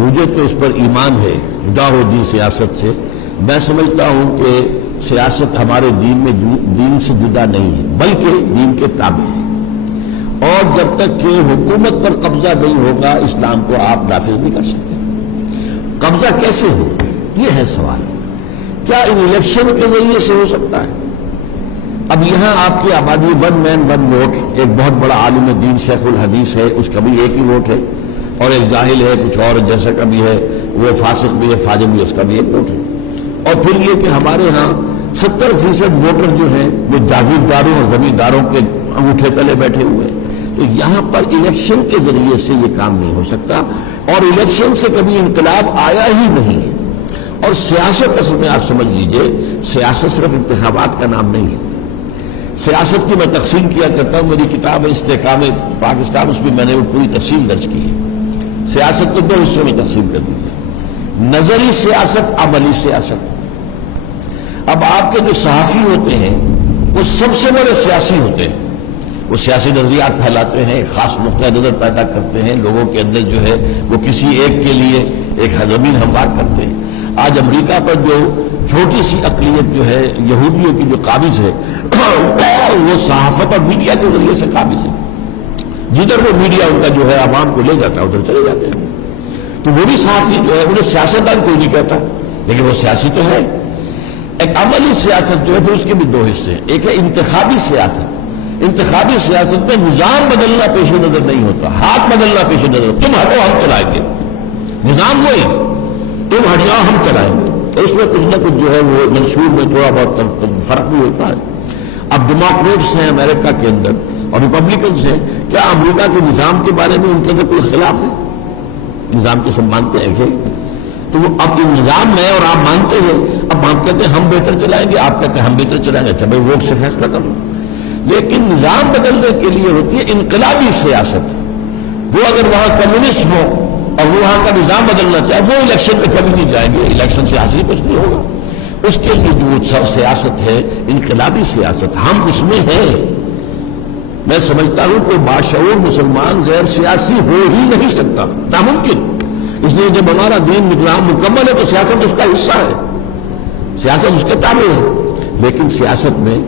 مجھے تو اس پر ایمان ہے جدا ہو دین سیاست سے. میں سمجھتا ہوں کہ سیاست ہمارے دین میں دین سے جدا نہیں ہے بلکہ دین کے تابع ہے، اور جب تک کہ حکومت پر قبضہ نہیں ہوگا اسلام کو آپ نافذ نہیں کر سکتے. قبضہ کیسے ہو یہ ہے سوال. کیا ان الیکشن کے ذریعے سے ہو سکتا ہے؟ اب یہاں آپ کی آبادی ون مین ون ووٹ، ایک بہت بڑا عالم دین شیخ الحدیث ہے، اس کا بھی ایک ہی ووٹ ہے، اور ایک جاہل ہے کچھ اور جیسا کا بھی ہے، وہ فاسق بھی ہے فاجر بھی ہے، اس کا بھی ایک ووٹ ہے. اور پھر یہ کہ ہمارے ہاں 70% ووٹر جو ہیں وہ جاگیرداروں اور زمینداروں کے انگوٹھے تلے بیٹھے ہوئے ہیں. تو یہاں پر الیکشن کے ذریعے سے یہ کام نہیں ہو سکتا، اور الیکشن سے کبھی انقلاب آیا ہی نہیں ہے. اور سیاست اصل میں آپ سمجھ لیجئے، سیاست صرف انتخابات کا نام نہیں ہے. سیاست کی میں تقسیم کیا کرتا ہوں، میری کتاب ہے استحکام پاکستان، اس میں نے وہ پوری تفصیل درج کی ہے. سیاست کو 2 حصوں میں تقسیم کر دی ہے، نظری سیاست، عملی سیاست. اب آپ کے جو صحافی ہوتے ہیں وہ سب سے بڑے سیاسی ہوتے ہیں. وہ سیاسی نظریات پھیلاتے ہیں، ایک خاص نقطہ نظر پیدا کرتے ہیں، لوگوں کے اندر جو ہے وہ کسی ایک کے لیے ایک زمین ہموار کرتے ہیں. آج امریکہ پر جو چھوٹی سی اقلیت جو ہے یہودیوں کی جو قابض ہے وہ صحافت اور میڈیا کے ذریعے سے قابض ہے. جدھر وہ میڈیا ان کا جو ہے عوام کو لے جاتا ہے ادھر چلے جاتے ہیں. تو وہ بھی صحافی جو ہے انہیں سیاستدان کوئی نہیں کہتا، لیکن وہ سیاسی تو ہے. ایک عملی سیاست جو ہے پھر اس کے بھی 2 حصے ہیں. ایک ہے انتخابی سیاست. انتخابی سیاست میں نظام بدلنا پیش نظر نہیں ہوتا، ہاتھ بدلنا پیش نظر. تم ہٹو ہم چلائیں گے، نظام وہی، تم ہٹ جاؤ ہم چلائیں گے. تو اس میں کچھ نہ کچھ جو ہے وہ منشور میں تھوڑا بہت فرق بھی ہوتا ہے. اب ڈیموکریٹس ہیں امریکہ کے اندر اور ریپبلکنز ہیں، کیا امریکہ کے نظام کے بارے میں ان کے اندر کوئی خلاف ہے؟ نظام کو سب مانتے ہیں کہ تو وہ اب نظام ہے اور آپ مانتے ہیں. اب آپ کہتے ہیں ہم بہتر چلائیں گے، آپ کہتے ہیں ہم بہتر چلائیں گے. اچھا بھائی ووٹ سے فیصلہ کر لو. لیکن نظام بدلنے کے لیے ہوتی ہے انقلابی سیاست. وہ اگر وہاں کمیونسٹ ہو اور وہ وہاں کا نظام بدلنا چاہے وہ الیکشن میں کبھی نہیں جائیں گے. الیکشن سے حاصل کچھ نہیں ہوگا. اس کے لیے جو سیاست ہے انقلابی سیاست، ہم اس میں ہیں. میں سمجھتا ہوں کہ باشعور مسلمان غیر سیاسی ہو ہی نہیں سکتا، ناممکن. اس لیے جب ہمارا دین نظام مکمل ہے تو سیاست اس کا حصہ ہے، سیاست اس کے تابع ہے. لیکن سیاست میں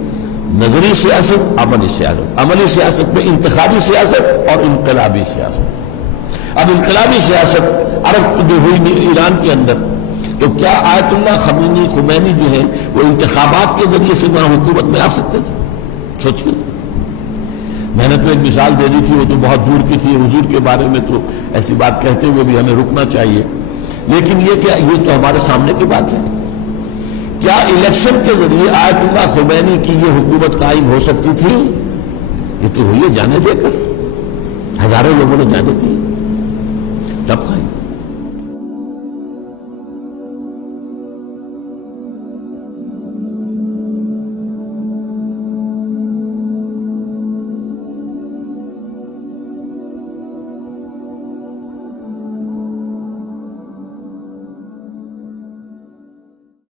نظری سیاست، عملی سیاست. عملی سیاست میں انتخابی سیاست اور انقلابی سیاست. اب انقلابی سیاست عرب جو ہوئی ایران کے اندر، تو کیا آیت اللہ خمینی جو ہے وہ انتخابات کے ذریعے سے وہاں حکومت میں آ سکتے تھے؟ سوچیے. میں نے تو ایک مثال دے دی تھی، وہ تو بہت دور کی تھی. حضور کے بارے میں تو ایسی بات کہتے ہوئے بھی ہمیں رکنا چاہیے. لیکن یہ تو ہمارے سامنے کی بات ہے. کیا الیکشن کے ذریعے آیت اللہ خمینی کی یہ حکومت قائم ہو سکتی تھی؟ یہ تو ہوئی ہے جانے دے کر، ہزاروں لوگوں نے جانے دی تب قائم.